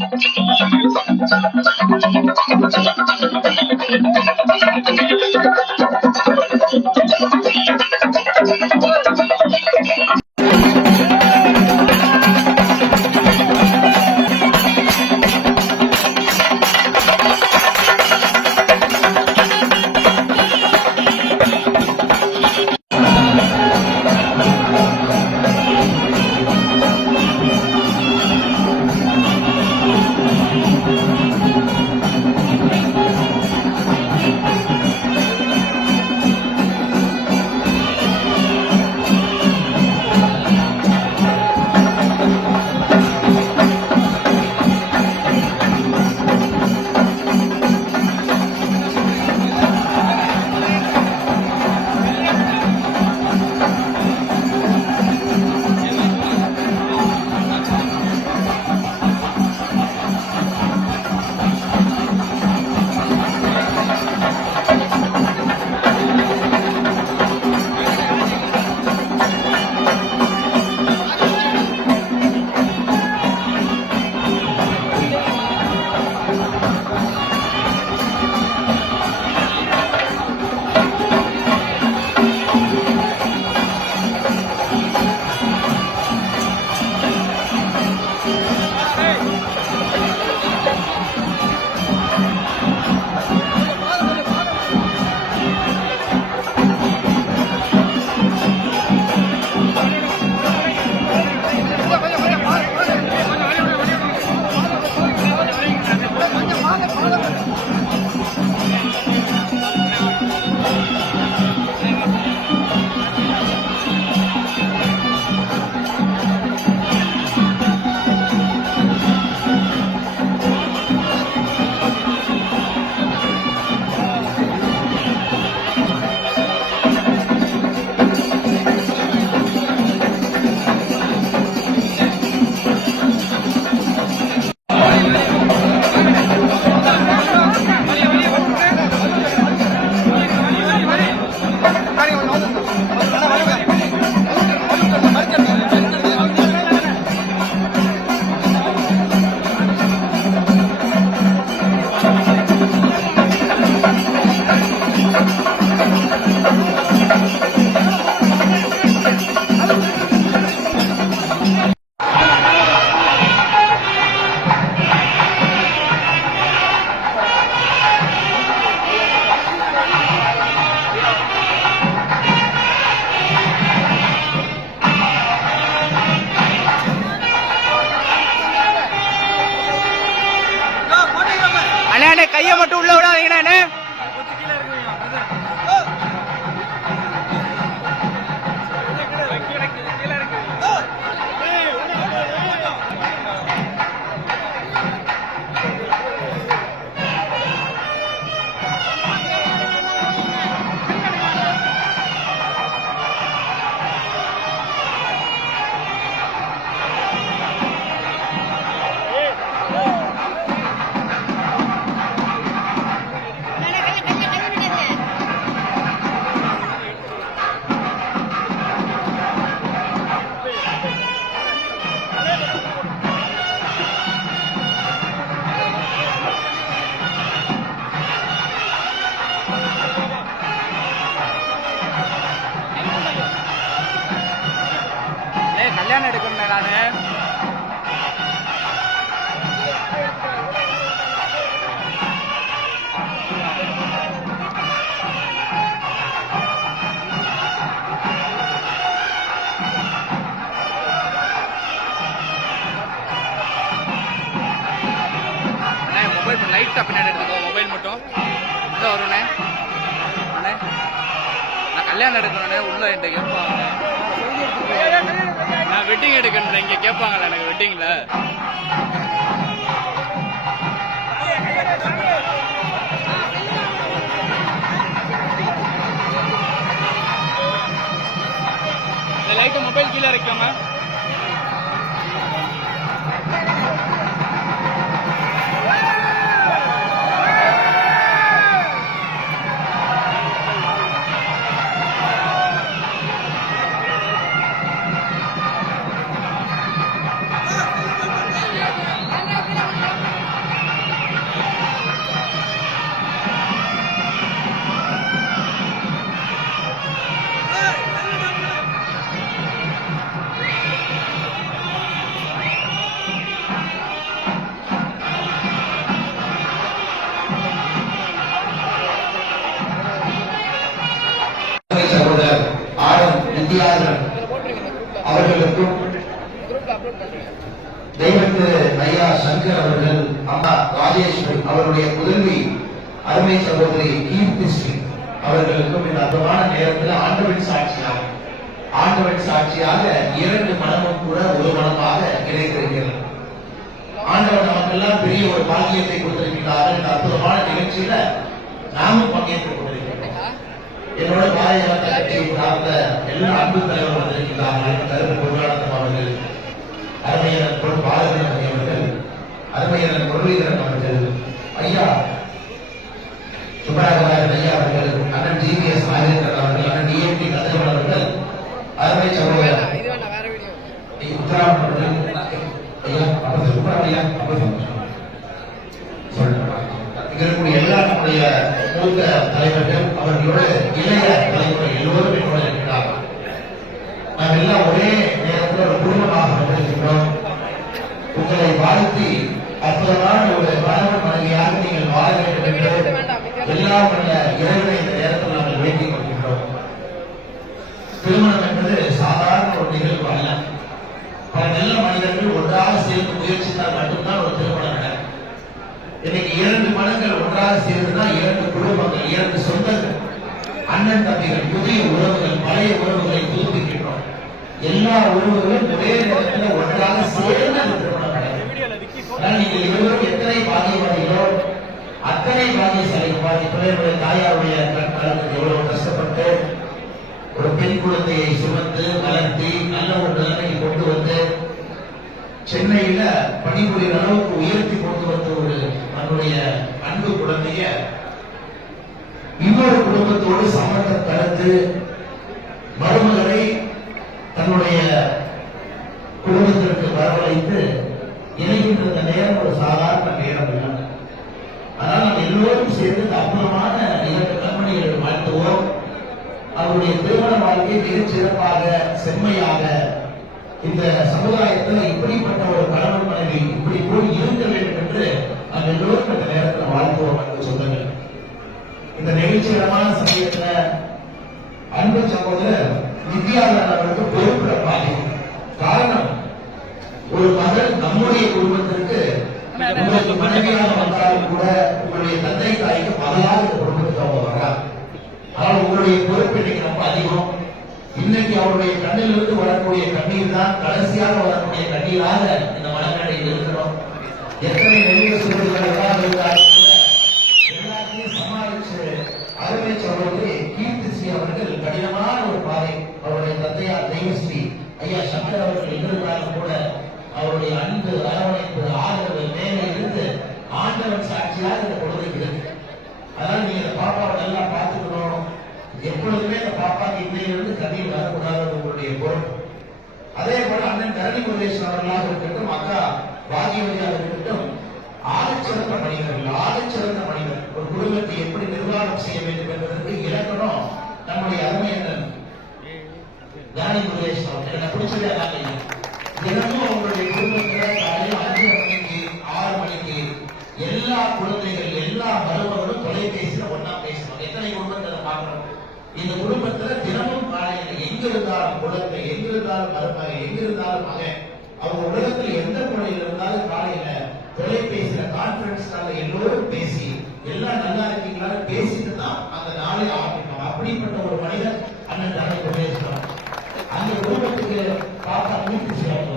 Thank you. கல்யாணம் எடுக்கணுண்ணே உள்ள என்கிட்ட கேட்பாங்க. நான் வெட்டிங் எடுக்கணும் இங்கே கேட்பாங்களா எனக்கு வெட்டிங்கில் லைட்டை மொபைல் கீழே வைக்காம ராஜேஸ்வரி அவருடைய புதல்வி அருமை சகோதரி கீர்த்தி ஸ்ரீ அவர்களுக்கும் இந்த அற்பமான நேரத்தில் ஆண்டவன் சாட்சியாக ஆண்டவன் சாட்சியாக இரண்டு மனமும் கூட ஒரு மனமாக இணைந்திருக்கிறது. ஆண்டவர் நமக்கெல்லாம் பெரிய ஒரு பாக்கியத்தை கொடுத்திருக்கிறார்கள் இந்த அற்புதமான நிகழ்ச்சியில நாமும் பங்கேற்றுக் கொண்டிருக்கிறோம் என்னோட பாரதிய ஜனதா கட்சியை சார்ந்த எல்லா அன்பு தலைவர் வந்திருக்கிறார்கள் கருத்து பொருளாதாரம் அவர்கள். அருமையரன் பொருள் பாலகரன் அருமையான முரளிதரன் அவர்கள் ஐயா சுப்பராஜன் ஐயா அவர்கள் அண்ணன் ஜி எஸ் நாகேந்திரன் அவர்கள் அண்ணன் டிஎம்டி கதிரவன் அவர்கள் அருமை சகோதரர். அவர்கள் ஐயா அப்ப சுப்பராஜ் அப்ப இங்க இருக்கக்கூடிய எல்லா நம்முடைய மூத்த தலைவர்கள் அவர்களோட இளைய தலைமுறை எல்லோரும் என்னோட நாம் எல்லாம் ஒரே நேரத்தில் ஒரு குடும்பமாக உங்களை வாழ்த்தி அற்புதமான ஒரு கணவன் மனைவியாக நீங்கள் வாழ வேண்டும் என்று எல்லாம் வல்ல இறைவனை இந்த நேரத்தில் நாங்கள் வேண்டிக் கொள்கின்றோம். திருமணம் என்பது சாதாரண ஒரு நிகழ்வு அல்ல. பல நல்ல மனிதர்கள் ஒன்றாக சேர்ந்து முயற்சித்தால் மட்டும்தான் ஒரு திருமணம் நடக்கும். இன்னைக்கு இரண்டு மனங்கள் ஒன்றாக சேர்ந்துதான் இரண்டு குடும்பங்கள் இரண்டு சொந்தங்கள் அண்ணன் தம்பிகள் புதிய உறவுகள் பழைய உறவுகளை புதுப்பிக்கின்றோம். எல்லா உறவுகளும் ஒரே நேரத்தில் ஒன்றாக சேர்ந்து அந்த திருமணம் நடக்கும் ஆனால் நீங்கள் இருவரும் எத்தனை பாகியவாதிகளோ அத்தனை பாகியசாலிகள் பாதி பிள்ளைகளுடைய தாயாருடைய கண்காலத்துக்கு எவ்வளவு கஷ்டப்பட்டு ஒரு பெண் குழந்தையை சுமந்து வளர்த்தி நல்ல ஒரு நிலைமைக்கு கொண்டு வந்து சென்னையில பணிபுரிகிற அளவுக்கு உயர்த்தி கொண்டு வந்த ஒரு தன்னுடைய அன்பு குழந்தைய இன்னொரு குடும்பத்தோடு சம்பந்தம் கலந்து மருமகளை தன்னுடைய குடும்பத்திற்கு வரவழைத்து இணைகின்ற நேரம் ஒரு சாதாரண நேரம் இல்லை. ஆனால் நாம் எல்லோரும் சேர்ந்து இந்த அற்புதமான இரண்டு கண்மணிகளை வாழ்த்துவோம். அவருடைய திருமண வாழ்க்கை மிகச் சிறப்பாக செம்மையாக இந்த சமுதாயத்தில் இப்படிப்பட்ட ஒரு கணவன் மனைவி இப்படி போய் இருக்க வேண்டும் என்று நாம் எல்லோரும் இந்த நேரத்தில் வாழ்த்துவோம் என்று சொந்தங்கள் இந்த நிகழ்ச்சிகரமான சமயத்துல அன்பு சகோதரர் வித்யாதரன் அவருக்கு பொறுப்புல பாதிக்கும் காரணம் ஒரு மகள் நம்முடைய குடும்பத்திற்கு உங்களுக்கு மனைவியாக வந்தாலும் கூட உங்களுடைய தந்தை தாய்க்கு மகளாக இந்த குடும்பத்துக்கு அவங்க வர்றாங்க ஆனால் உங்களுடைய பொறுப்பு இன்னைக்கு ரொம்ப அதிகம். இன்னைக்கு அவருடைய கண்ணிலிருந்து வரக்கூடிய கண்ணீர் தான் கடைசியாக வரக்கூடிய கண்ணீராக இந்த மனநடையில் இருக்கிறோம். எத்தனை நெல்லிய சூழல்கள் எல்லாம் இருந்தாலும் கூட எல்லாத்தையும் சமாளிச்சு அருமை சகோதரி கீர்த்திஸ்ரீ அவர்கள் கடினமான ஒரு பாதை அவருடைய தந்தையார் தெய்வஸ்ரீ ஐயா சங்கர் அவர்கள் இருந்தாலும் கூட அவருடைய அன்பு அரவணைப்பு ஆதரவு மேலே இருந்து ஆண்டவன் சாட்சியாக இந்த குழந்தைக்கு இருக்கு அதனால நீங்க இந்த பாப்பாவை நல்லா பார்த்துக்கணும் எப்பொழுதுமே இன்னையிலிருந்து கதையில் வரக்கூடாது உங்களுடைய பொருள். அதே போல அண்ணன் தரணி முருகேசன் அவர்களாக இருக்கட்டும் அக்கா பாகியவதியாக இருக்கட்டும் ஆகச்சிறந்த மனிதர்கள் ஆகச்சிறந்த மனிதர். ஒரு குடும்பத்தை எப்படி நிர்வாகம் செய்ய வேண்டும் என்பதற்கு இலக்கணம் நம்முடைய அருமை அண்ணன் தானி முருகேசன் அவர்கள். எனக்கு பிடிச்சதே அதான் தினமும் அவங்களுடைய குடும்பத்தில் காலையில் அஞ்சு மணிக்கு ஆறு மணிக்கு எல்லா குழந்தைகள் எல்லா மருமகளும் இந்த குடும்பத்துல தினமும் காலையில எங்க இருந்தாலும் குழந்தை எங்க இருந்தாலும் மருமகன் எங்க இருந்தாலும் மகன் அவங்க உலகத்துல எந்த மூலையில இருந்தாலும் காலையில தொலைபேசியில கான்பரன்ஸ்னால எல்லோரும் பேசி எல்லாம் நல்லா இருக்கீங்களா? பேசிட்டு தான் அந்த நாளை ஆரம்பிக்கணும் அப்படிப்பட்ட ஒரு மனிதர் அண்ணன் தானே பேசுறோம் அந்த குடும்பத்துக்கு பார்த்தா மூர்த்தி சிறப்பு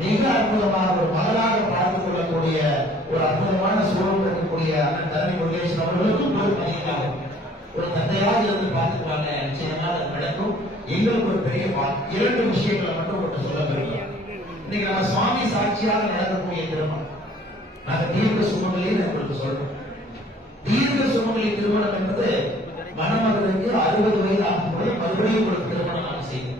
மிக அற்புதமான ஒரு மகளாக பார்த்து கொள்ளக்கூடிய ஒரு அற்புதமான சூழல் இருக்கக்கூடிய அண்ணன் தன்னை முருகேசன் அவர்களுக்கும் ஒரு தந்தையாக இருந்து பார்த்துக்குவாங்க நிச்சயமாக அது நடக்கும். எங்களுக்கு ஒரு பெரிய இரண்டு விஷயங்களை மட்டும் உங்களுக்கு சொல்ல விரும்புகிறேன் இன்னைக்கு நம்ம சுவாமி சாட்சியாக நடக்கக்கூடிய திருமணம். நாங்கள் தீர்க்க சுமங்கலின்னு உங்களுக்கு சொல்றோம் தீர்க்க சுமங்கலி திருமணம் என்பது மணமகனுக்கு அறுபது வயது ஆகும் போது மறுபடியும் ஒரு திருமணம் நாம் செய்வோம்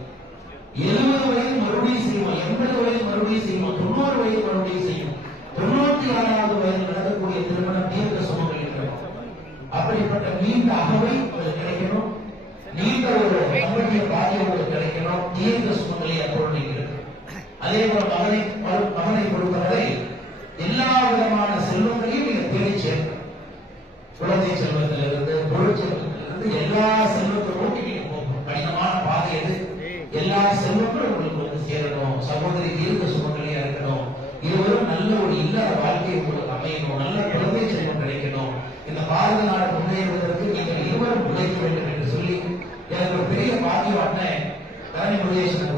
எழுபது வயது மறுபடியும் செய்வோம் எண்பது வயது மறுபடியும் செய்வோம் தொண்ணூறு வயது மறுபடியும் செய்வோம் தொண்ணூத்தி ஆறாவது வயது நடக்கக்கூடிய திருமணம் தீர்க்க சுமங்கலி திருமணம் அப்படிப்பட்ட நீண்ட அகவை உங்களுக்கு கிடைக்கணும் நீண்ட ஒரு தம்பதிய பாக்கியம் உங்களுக்கு கிடைக்கணும் தீர்க்க சுமங்கலி அப்பொழுது நீங்க இருக்கு அதே போல மகனை மகனை கொடுப்பதை எல்லா விதமான செல்வங்களையும் நீங்க தேடி சேர்க்கணும். குழந்தை செல்வத்திலிருந்து பொருள் செல்வத்திலிருந்து எல்லா செல்வத்தை நோக்கி நீங்க போகணும். கடினமான பாதை எது? எல்லா செல்வங்களும் உங்களுக்கு வந்து சேரணும். சகோதரி தீர்க்க சுமங்கலியா இருக்கணும். இருவரும் நல்ல ஒரு இல்லாத வாழ்க்கை உங்களுக்கு அமையணும். நல்ல குழந்தை செல்வம் கிடைக்கணும். இந்த பாரத நாடு முன்னேறுவதற்கு நீங்கள் இருவரும் உழைக்க வேண்டும் என்று சொல்லி எனக்கு ஒரு பெரிய பாக்கியம் அண்ணன் தரணி முருகேசன்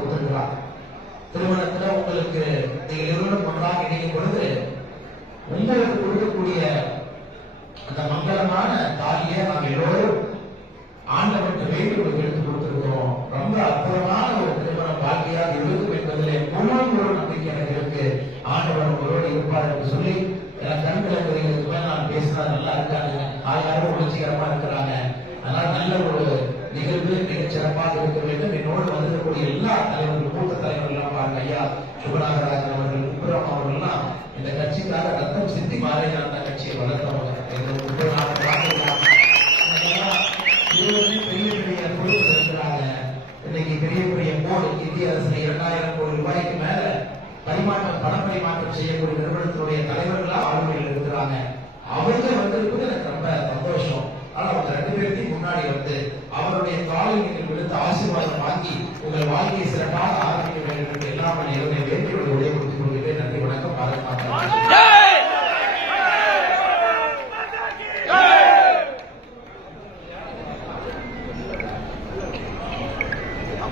உங்களுக்கு நீங்கள் இருவரும் ஒன்றாக இணையும் பொழுது உங்களுக்கு கொடுக்கக்கூடிய அந்த மங்களமான தாலியை நாம் எல்லோரும் ஆண்டவன் வேண்டுகோள் எடுத்து கொடுத்திருக்கிறோம். ரொம்ப அற்புதமான ஒரு திருமண வாழ்க்கையாக இருக்கும் என்பதிலே முழு நம்பிக்கை எனக்கு இருக்கு. ஆண்டவன் உங்களோடு இருப்பார் என்று சொல்லி எனக்கு கண்களை நான் பேசினா நல்லா இருக்காங்க. ஆயாரும் உணர்ச்சிகரமா இருக்கிறாங்க. அதனால நல்ல ஒரு நிகழ்வு மிகச் சிறப்பாக இருக்க வேண்டும். என்னோடு வந்திருக்கக்கூடிய எல்லா தலைவர்களும் மூத்த தலைவர்கள்லாம் பாருங்க ஐயா சுபநாகராஜன் அவர்கள் உப்புரம் அவர்கள்லாம் இந்த கட்சிக்காக ரத்தம் சிந்தி மாறி அந்த கட்சியை வளர்த்தவங்க எங்க இன்னைக்கு பெரிய பெரிய போர்டு இந்திய அரசு இரண்டாயிரம் கோடி ரூபாய்க்கு மேல பரிமாற்றம் பண பரிமாற்றம் செய்யக்கூடிய நிறுவனத்தினுடைய தலைவர்களா ஆளுமையில் இருக்கிறாங்க அவங்க வந்திருப்பது எனக்கு ரொம்ப சந்தோஷம் ஆனா அவங்க ரெண்டு பேர்த்தையும் முன்னாடி வந்து அவருடைய காலில் நீங்கள் விழுந்து ஆசீர்வாதம் வாங்கி உங்கள் வாழ்க்கையை சிறப்பு